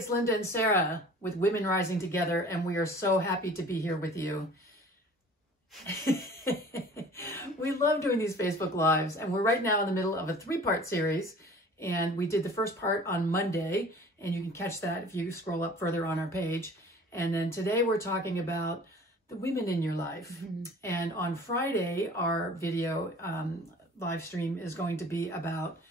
it's Linda and Sarah with Women Rising Together, and we are so happy to be here with you. We love doing these Facebook Lives, and we're right now in the middle of a 3-part series, and we did the first part on Monday, and you can catch that if you scroll up further on our page. And then today we're talking about the women in your life. Mm-hmm. And on Friday, our video live stream is going to be about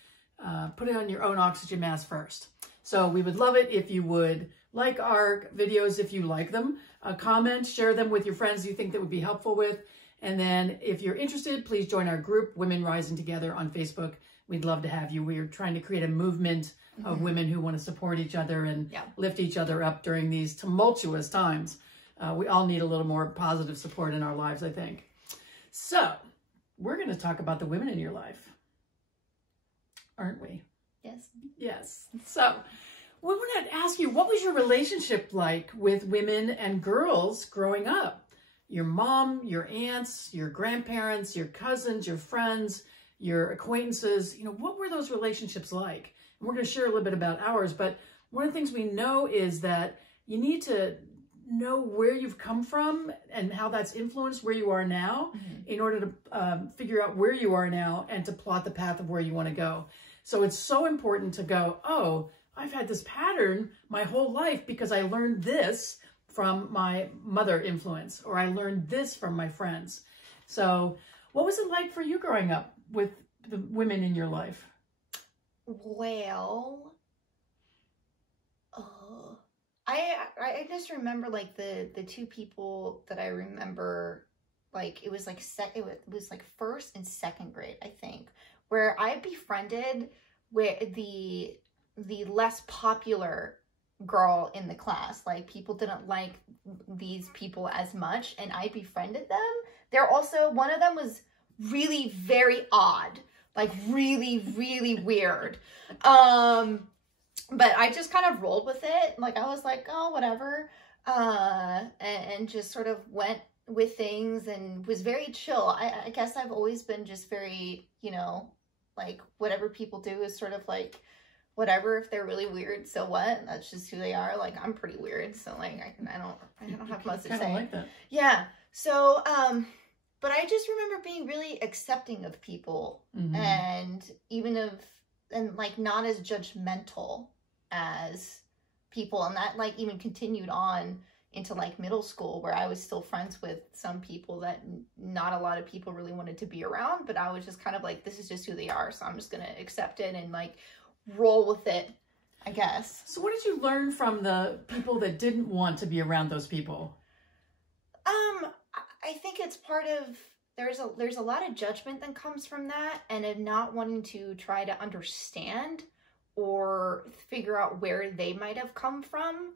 putting on your own oxygen mask first. So we would love it if you would like our videos, if you like them, comment, share them with your friends you think that would be helpful with. And then if you're interested, please join our group, Women Rising Together on Facebook. We'd love to have you. We're trying to create a movement of women who want to support each other and lift each other up during these tumultuous times. We all need a little more positive support in our lives, I think. So we're going to talk about the women in your life, aren't we? Yes. Yes. So we want to ask you, what was your relationship like with women and girls growing up? Your mom, your aunts, your grandparents, your cousins, your friends, your acquaintances, what were those relationships like? And we're going to share a little bit about ours, but one of the things we know is that you need to know where you've come from and how that's influenced where you are now in order to figure out where you are now and to plot the path of where you want to go. So it's so important to go, oh, I've had this pattern my whole life because I learned this from my mother influence, or I learned this from my friends. So what was it like for you growing up with the women in your life? Well, I just remember like the two people that I remember, like it was like it was like first and second grade, I think, where I befriended with the less popular girl in the class. Like people didn't like these people as much, and I befriended them. They're also, one of them was really very odd, like really, really weird. But I just kind of rolled with it. Like I was like, oh, whatever. And just sort of went with things and was very chill. I guess I've always been just very, like whatever people do is sort of like, whatever, if they're really weird, so what? That's just who they are. Like I'm pretty weird, so like I don't have much to say. Like that. Yeah. So but I just remember being really accepting of people, and and like not as judgmental as people, and that like even continued on into like middle school, where I was still friends with some people that not a lot of people really wanted to be around, but I was just kind of like, this is just who they are, so I'm just gonna accept it and like roll with it, I guess. So what did you learn from the people that didn't want to be around those people? I think it's part of, there's a lot of judgment that comes from that, and of not wanting to try to understand or figure out where they might have come from.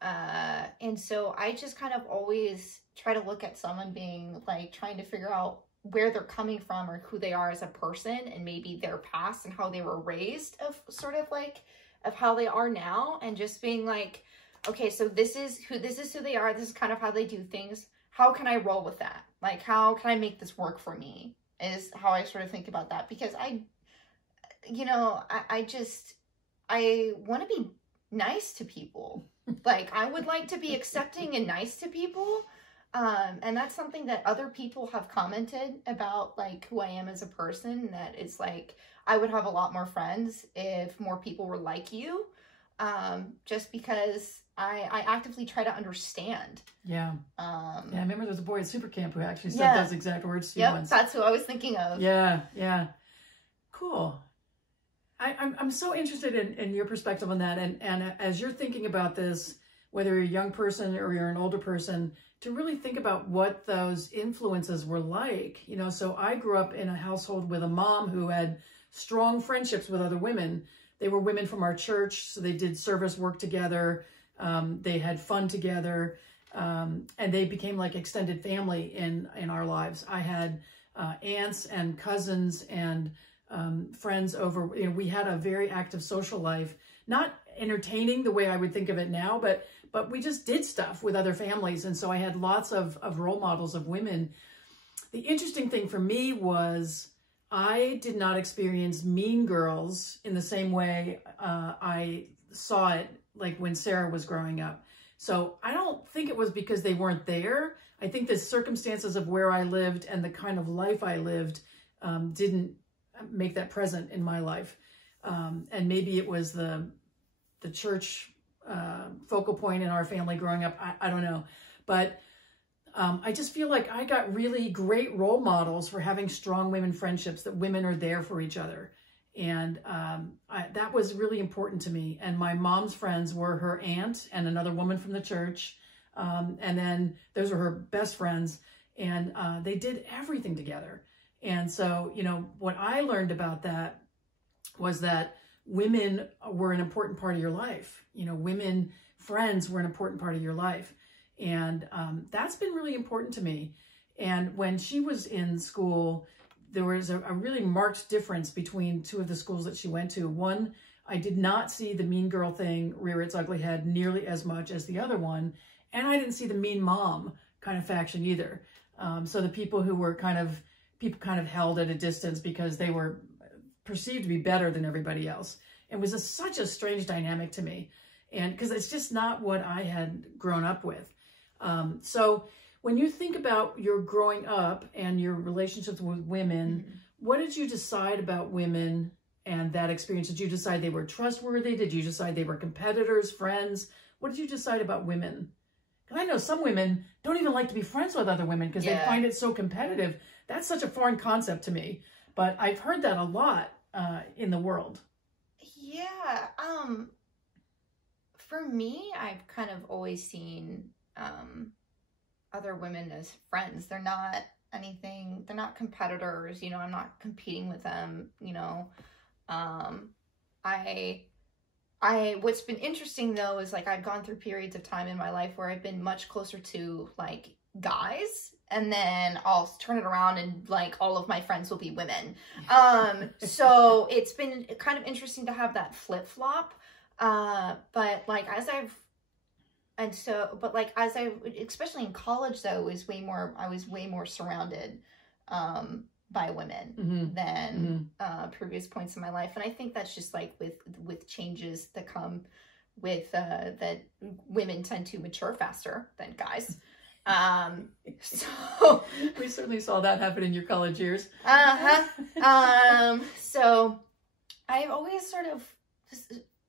And so I just kind of always try to look at someone being like, trying to figure out where they're coming from or who they are as a person, and maybe their past and how they were raised, of sort of like of how they are now, and just being like, okay, so this is who they are, this is kind of how they do things, how can I roll with that, like how can I make this work for me, is how I sort of think about that. Because I want to be nice to people. Like I would like to be accepting and nice to people. And that's something that other people have commented about, like who I am as a person, that it's like, I would have a lot more friends if more people were like you, just because I actively try to understand. Yeah. I remember there was a boy at Super Camp who actually said those exact words to you once. That's who I was thinking of. Yeah. Cool. I'm so interested in your perspective on that. And as you're thinking about this, whether you're a young person or you're an older person, to really think about what those influences were like. So I grew up in a household with a mom who had strong friendships with other women. They were women from our church, so they did service work together. They had fun together, and they became like extended family in our lives. I had aunts and cousins and friends over. We had a very active social life, not entertaining the way I would think of it now, but we just did stuff with other families. And so I had lots of role models of women. The interesting thing for me was I did not experience mean girls in the same way I saw it like when Sarah was growing up. So I don't think it was because they weren't there. I think the circumstances of where I lived and the kind of life I lived didn't make that present in my life. And maybe it was the church focal point in our family growing up. I don't know. But I just feel like I got really great role models for having strong women friendships, that women are there for each other. And that was really important to me. And my mom's friends were her aunt and another woman from the church. And then those were her best friends. And they did everything together. And so, you know, what I learned about that was that women were an important part of your life. You know, women friends were an important part of your life. And that's been really important to me. And when she was in school, there was a really marked difference between two of the schools that she went to. One, I did not see the mean girl thing rear its ugly head nearly as much as the other one. And I didn't see the mean mom kind of faction either. So the people who were people kind of held at a distance because they were perceived to be better than everybody else. It was such a strange dynamic to me. And because it's just not what I had grown up with. So when you think about your growing up and your relationships with women, what did you decide about women and that experience? Did you decide they were trustworthy? Did you decide they were competitors, friends? What did you decide about women? Because I know some women don't even like to be friends with other women because they find it so competitive. That's such a foreign concept to me. But I've heard that a lot in the world. Yeah. For me, I've kind of always seen other women as friends. They're not anything, they're not competitors, you know, I'm not competing with them, you know. What's been interesting though is like I've gone through periods of time in my life where I've been much closer to like guys, and then I'll turn it around and like all of my friends will be women. So it's been kind of interesting to have that flip-flop. But like as especially in college though, I was way more surrounded by women than previous points in my life. And I think that's just like with changes that come with that women tend to mature faster than guys. So we certainly saw that happen in your college years. So I've always sort of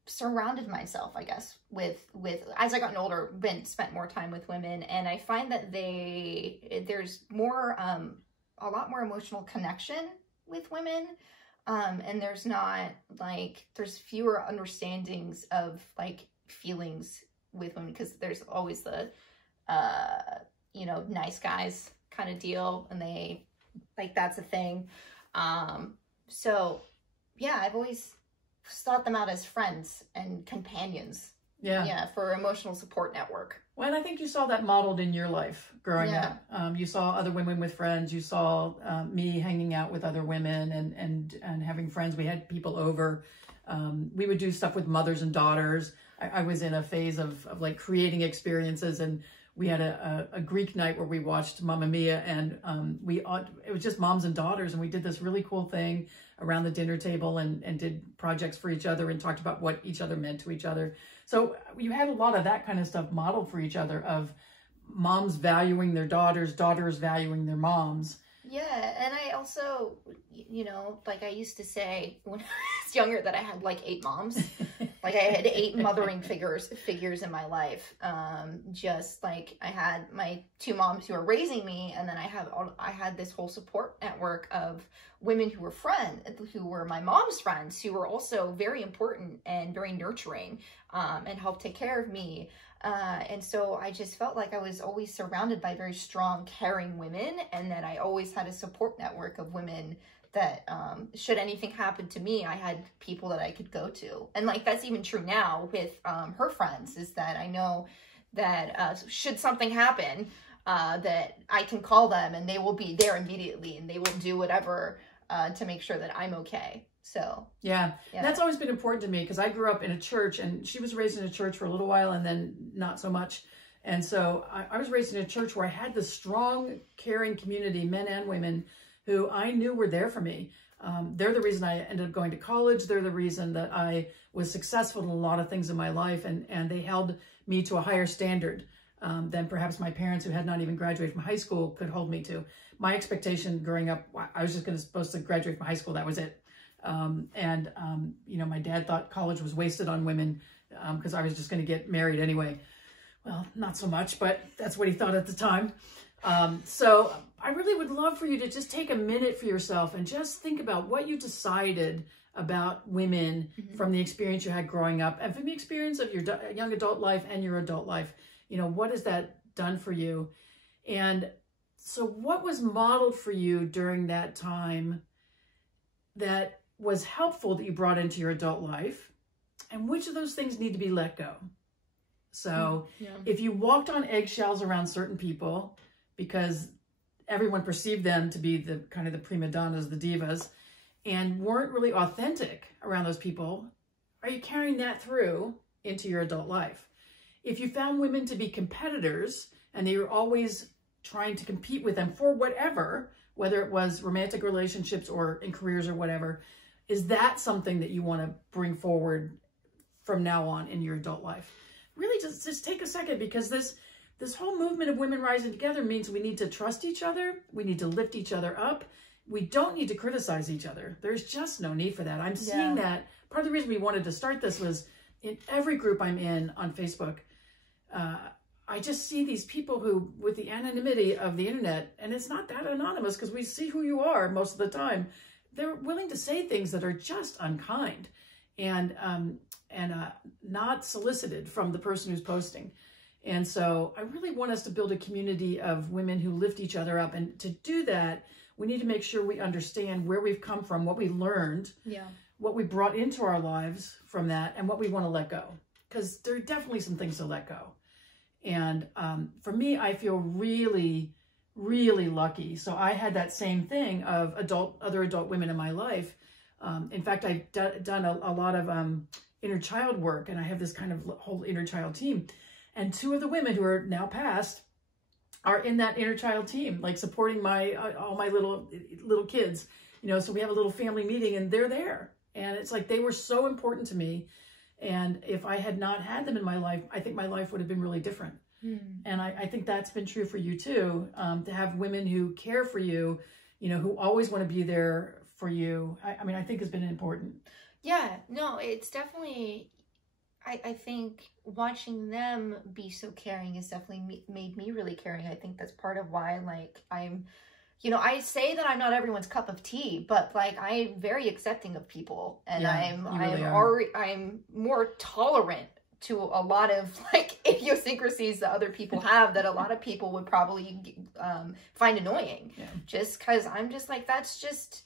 surrounded myself, I guess, with as I gotten older, spent more time with women, and I find that there's more a lot more emotional connection with women, and there's fewer understandings of like feelings with women, because there's always the you know, nice guys kind of deal, and they like that's a thing. So yeah, I've always sought them out as friends and companions. Yeah, for emotional support network. Well, and I think you saw that modeled in your life growing up. You saw other women with friends. You saw me hanging out with other women and having friends. We had people over. We would do stuff with mothers and daughters. I was in a phase of like creating experiences, and we had a Greek night where we watched Mamma Mia, and it was just moms and daughters, and we did this really cool thing around the dinner table and did projects for each other and talked about what each other meant to each other. So you had a lot of that kind of stuff modeled for each other, of moms valuing their daughters, daughters valuing their moms. Yeah, and I also, you know, like I used to say when I was younger that I had like 8 moms. Like I had 8 mothering figures in my life. Just like I had my 2 moms who were raising me, and then I had this whole support network of women who were my mom's friends, who were also very important and very nurturing, and helped take care of me. And so I just felt like I was always surrounded by very strong, caring women, and that I always had a support network of women that should anything happen to me, I had people that I could go to. And like that's even true now with her friends, is that I know that should something happen, that I can call them and they will be there immediately, and they will do whatever to make sure that I'm okay. So yeah. That's always been important to me, because I grew up in a church, and she was raised in a church for a little while and then not so much. And so I was raised in a church where I had this strong, caring community, men and women, who I knew were there for me. They're the reason I ended up going to college. They're the reason that I was successful in a lot of things in my life, and they held me to a higher standard than perhaps my parents, who had not even graduated from high school, could hold me to. My expectation growing up, I was just supposed to graduate from high school. That was it. You know, my dad thought college was wasted on women because I was just going to get married anyway. Well, not so much, but that's what he thought at the time. So I really would love for you to just take a minute for yourself and just think about what you decided about women from the experience you had growing up and from the experience of your young adult life and your adult life. You know, what has that done for you? And so what was modeled for you during that time that was helpful that you brought into your adult life? And which of those things need to be let go? So if you walked on eggshells around certain people because everyone perceived them to be the kind of the prima donnas, the divas, and weren't really authentic around those people, are you carrying that through into your adult life? If you found women to be competitors and they were always trying to compete with them for whatever, whether it was romantic relationships or in careers or whatever, is that something that you want to bring forward from now on in your adult life? Really just take a second, because this whole movement of women rising together means we need to trust each other. We need to lift each other up. We don't need to criticize each other. There's just no need for that. I'm seeing that. Part of the reason we wanted to start this was in every group I'm in on Facebook, I just see these people who, with the anonymity of the internet, and it's not that anonymous because we see who you are most of the time, they're willing to say things that are just unkind and not solicited from the person who's posting. And so I really want us to build a community of women who lift each other up. And to do that, we need to make sure we understand where we've come from, what we learned, what we brought into our lives from that, and what we want to let go. Because there are definitely some things to let go. And for me, I feel really, really lucky. So I had that same thing of other adult women in my life. In fact, I've done a lot of inner child work, and I have this kind of whole inner child team. And two of the women who are now passed are in that inner child team, like supporting all my little kids. You know, so we have a little family meeting, and they're there. And it's like they were so important to me. And if I had not had them in my life, I think my life would have been really different. And I think that's been true for you too, to have women who care for you, you know, who always want to be there for you. I mean, I think has been important. Yeah, no, it's definitely, I think watching them be so caring has definitely made me really caring. I think that's part of why, like, I'm, you know, I say that I'm not everyone's cup of tea, but like I'm very accepting of people, and I'm more tolerant to a lot of like idiosyncrasies that other people have that a lot of people would probably find annoying. Just because I'm just like, that's just,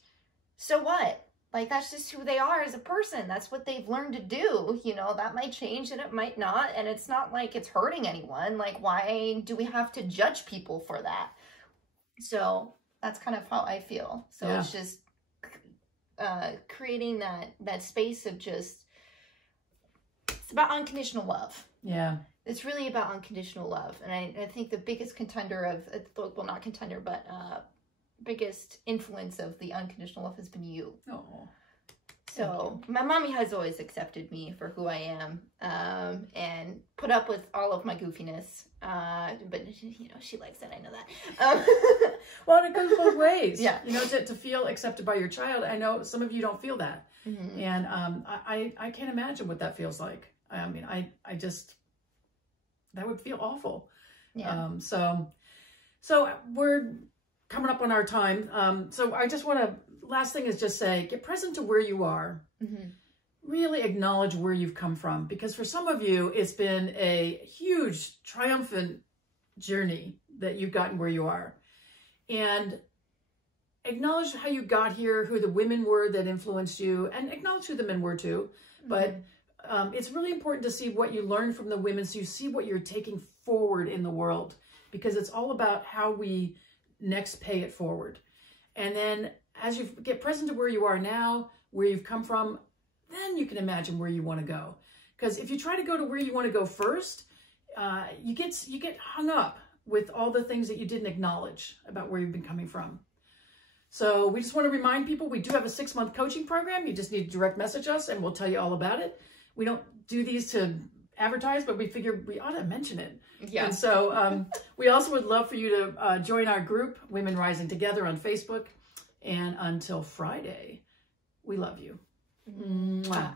so what? Like, that's just who they are as a person. That's what they've learned to do. You know, that might change and it might not. And it's not like it's hurting anyone. Like, why do we have to judge people for that? So that's kind of how I feel. So it's just creating that space of just, it's about unconditional love. Yeah. It's really about unconditional love. And I think the biggest contender of, well, not contender, but biggest influence of the unconditional love has been you. Oh. So my mommy has always accepted me for who I am, and put up with all of my goofiness. But you know, she likes that. I know that. Well, and it goes both ways. Yeah. You know, to feel accepted by your child. I know some of you don't feel that. And I can't imagine what that feels like. I mean, I just, that would feel awful. Yeah. So we're coming up on our time. So I just want to, last thing is just say, get present to where you are. Really acknowledge where you've come from, because for some of you, it's been a huge triumphant journey that you've gotten where you are. And acknowledge how you got here, who the women were that influenced you, and acknowledge who the men were too. But it's really important to see what you learned from the women, so you see what you're taking forward in the world, because it's all about how we next pay it forward. And then as you get present to where you are now, where you've come from, then you can imagine where you want to go. Because if you try to go to where you want to go first, you get hung up with all the things that you didn't acknowledge about where you've been coming from. So we just want to remind people we do have a 6-month coaching program. You just need to direct message us and we'll tell you all about it. We don't do these to advertise, but we figured we ought to mention it. Yeah. And so we also would love for you to join our group, Women Rising Together, on Facebook. And until Friday, we love you. Mwah.